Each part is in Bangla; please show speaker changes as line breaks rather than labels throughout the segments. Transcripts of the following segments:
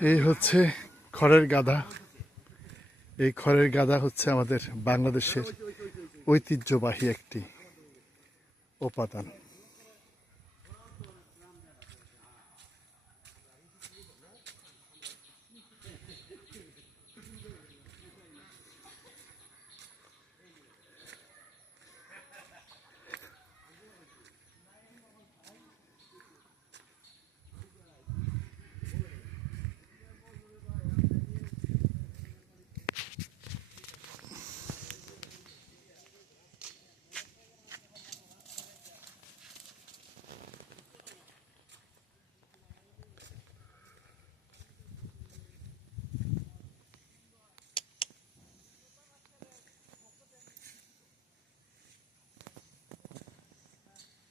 এই হচ্ছে খড়ের গাদা এই খড়ের গাদা হচ্ছে আমাদের বাংলাদেশের ঐতিহ্যবাহী একটি উপাদান।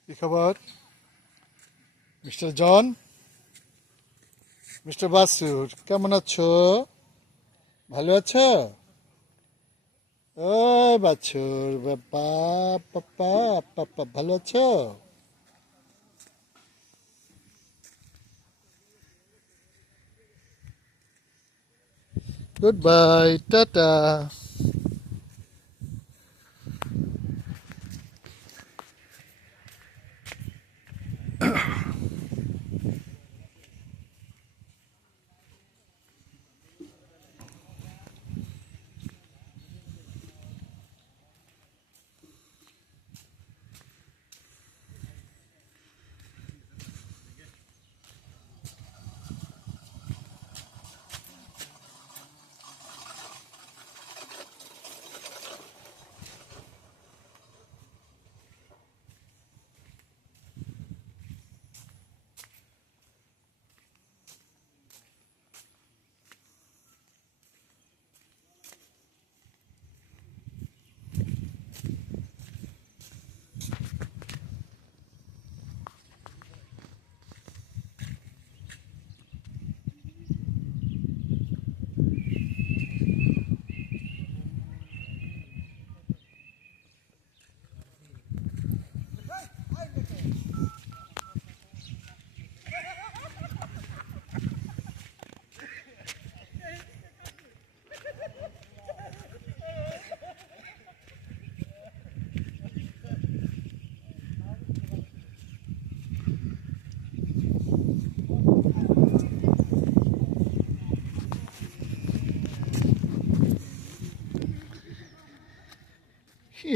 কি খবর? Mister John? মিস্টার বাসুর, কেমন আছো? ভালো আছো? ও বাছুর বাবা ভালো আছো? গুড বাই টাটা।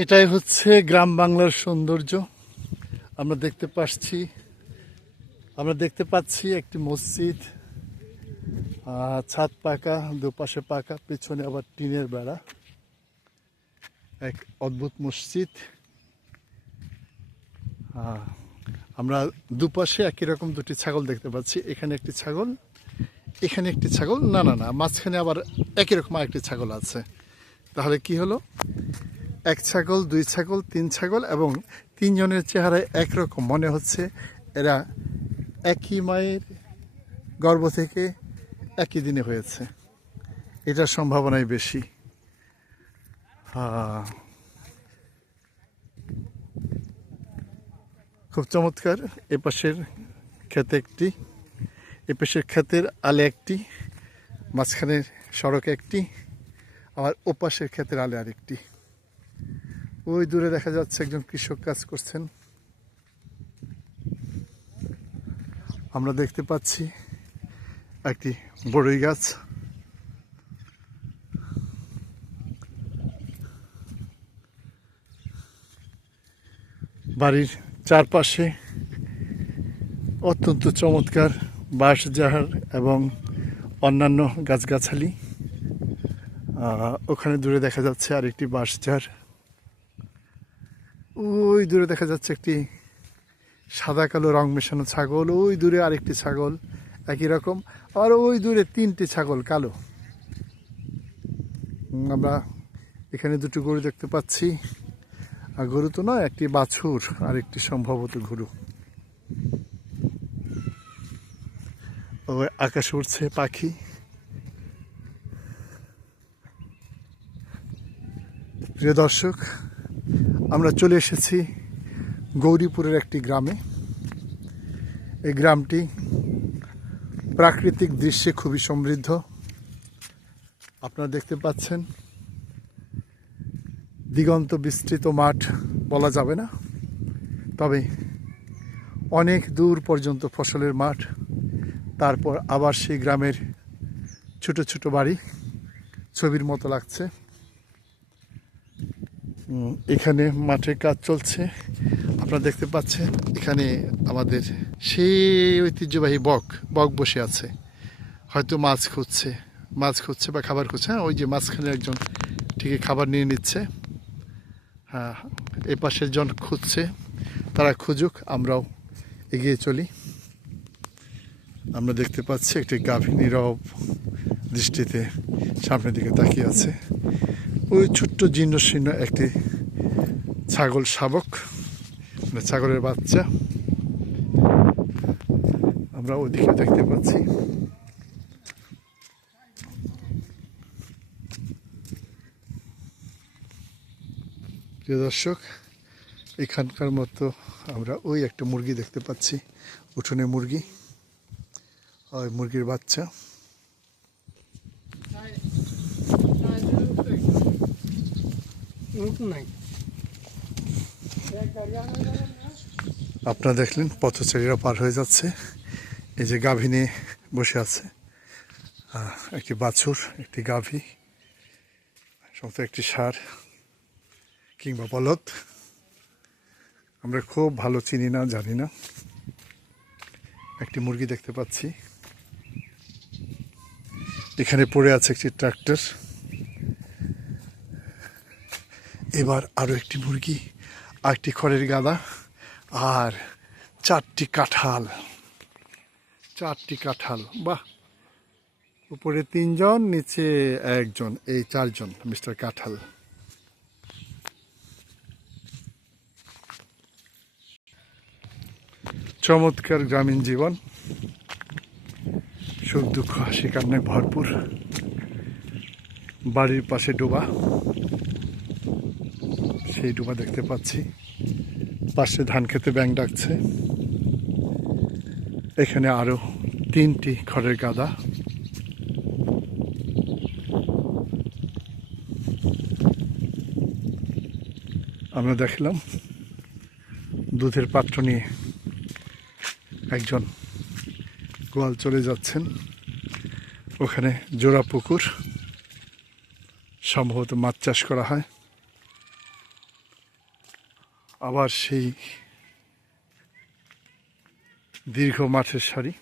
এটাই হচ্ছে গ্রাম বাংলার সৌন্দর্য। আমরা দেখতে পাচ্ছি, আমরা দেখতে পাচ্ছি একটি মসজিদ ছাদ পাকা, দুপাশে পাকা, পেছনে আবার টিনের বেড়া। এক অদ্ভুত মসজিদ। আমরা দুপাশে একই রকম দুটি ছাগল দেখতে পাচ্ছি। এখানে একটি ছাগল, এখানে একটি ছাগল। না না না, মাঝখানে আবার একই রকম আরেকটি ছাগল আছে। তাহলে কি হলো? এক ছাগল, দুই ছাগল, তিন ছাগল এবং তিনজনের চেহারায় একরকম। মনে হচ্ছে এরা একই মায়ের গর্ভ থেকে একই দিনে হয়েছে। এটার সম্ভাবনাই বেশি। খুব চমৎকার। এপাশের ক্ষেতে একটি, এপাশের ক্ষেতের আলে একটি, মাঝখানের সড়ক একটি, আবার ওপাশের ক্ষেতের আলে আরেকটি। ওই দূরে দেখা যাচ্ছে একজন কৃষক কাজ করছেন। আমরা দেখতে পাচ্ছি একটি বড়ই গাছ। বাড়ির চারপাশে অত্যন্ত চমৎকার বাঁশঝাড় এবং অন্যান্য গাছগাছালি। ওখানে দূরে দেখা যাচ্ছে আরেকটি বাঁশঝাড়। ওই দূরে দেখা যাচ্ছে একটি সাদা কালো রং মেশানো ছাগল, ওই দূরে আরেকটি ছাগল, একই রকম, আর ওই দূরে তিনটি ছাগল কালো। আমরা এখানে দুটো গরু দেখতে পাচ্ছি। আর গরু তো নয়, একটি বাছুর আর একটি সম্ভবত গরু। ও, আকাশে উঠছে পাখি। প্রিয় দর্শক আমরা চলে এসেছি গৌরীপুরের একটি গ্রামে। এই গ্রামটি প্রাকৃতিক দৃশ্যে খুবই সমৃদ্ধ। আপনারা দেখতে পাচ্ছেন, দিগন্ত বিস্তৃত মাঠ বলা যাবে না, তবে অনেক দূর পর্যন্ত ফসলের মাঠ। তারপর আবার সেই গ্রামের ছোট ছোট বাড়ি, ছবির মতো লাগছে। এখানে মাঠে কাজ চলছে। আপনারা দেখতে পাচ্ছেন, এখানে আমাদের সেই ঐতিহ্যবাহী বক বক বসে আছে। হয়তো মাছ খুঁজছে মাছ খুঁজছে বা খাবার খুঁজছে। হ্যাঁ ওই যে মাঝখানে একজন ঠিকই খাবার নিয়ে নিচ্ছে। হ্যাঁ এ পাশের জন খুঁজছে, তারা খুঁজুক, আমরাও এগিয়ে চলি। আমরা দেখতে পাচ্ছি একটি গাভী নীরব দৃষ্টিতে সামনের দিকে তাকিয়ে আছে। ওই ছোট্ট জীর্ণ শীর্ণ একটি ছাগল শাবক মানে ছাগলের বাচ্চা। আমরা ওদিকে দেখতে পাচ্ছি। প্রিয় দর্শক, এখানকার মতো আমরা ওই একটা মুরগি দেখতে পাচ্ছি, উঠোনে মুরগি। ওই মুরগির বাচ্চা। আপনারা দেখলেন, পথচারীরা পার হয়ে যাচ্ছে। এই যে গাভী নিয়ে বসে আছে। একটি বাছুর, একটি গাভী সমস্ত একটি সার কিংবা বলদ আমরা খুব ভালো চিনি না, জানি না। একটি মুরগি দেখতে পাচ্ছি। এখানে পড়ে আছে একটি ট্রাক্টর। এবার আরও একটি মুরগি একটি খড়ের গাদা আর চারটি কাঁঠাল। চারটি কাঁঠাল, বাহ! উপরে তিনজন, নিচে একজন, এই চারজন, মিস্টার কাঁঠাল। চমৎকার গ্রামীণ জীবন। সুখ, দুঃখ, হাসি, কান্নায় ভরপুর। বাড়ির পাশে ডোবা। সেই ডোবা দেখতে পাচ্ছি। পাশে ধান খেতে ব্যাং ডাকছে। এখানে আরও তিনটি খড়ের গাদা। আমরা দেখলাম দুধের পাত্র নিয়ে একজন গোয়াল চলে যাচ্ছেন। ওখানে জোড়া পুকুর, সম্ভবত মাছ চাষ করা হয়। আবার সেই দীর্ঘ মাঠের সারি।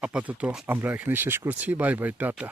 আপাতত আমরা এখানে শেষ করছি। Bye bye tata.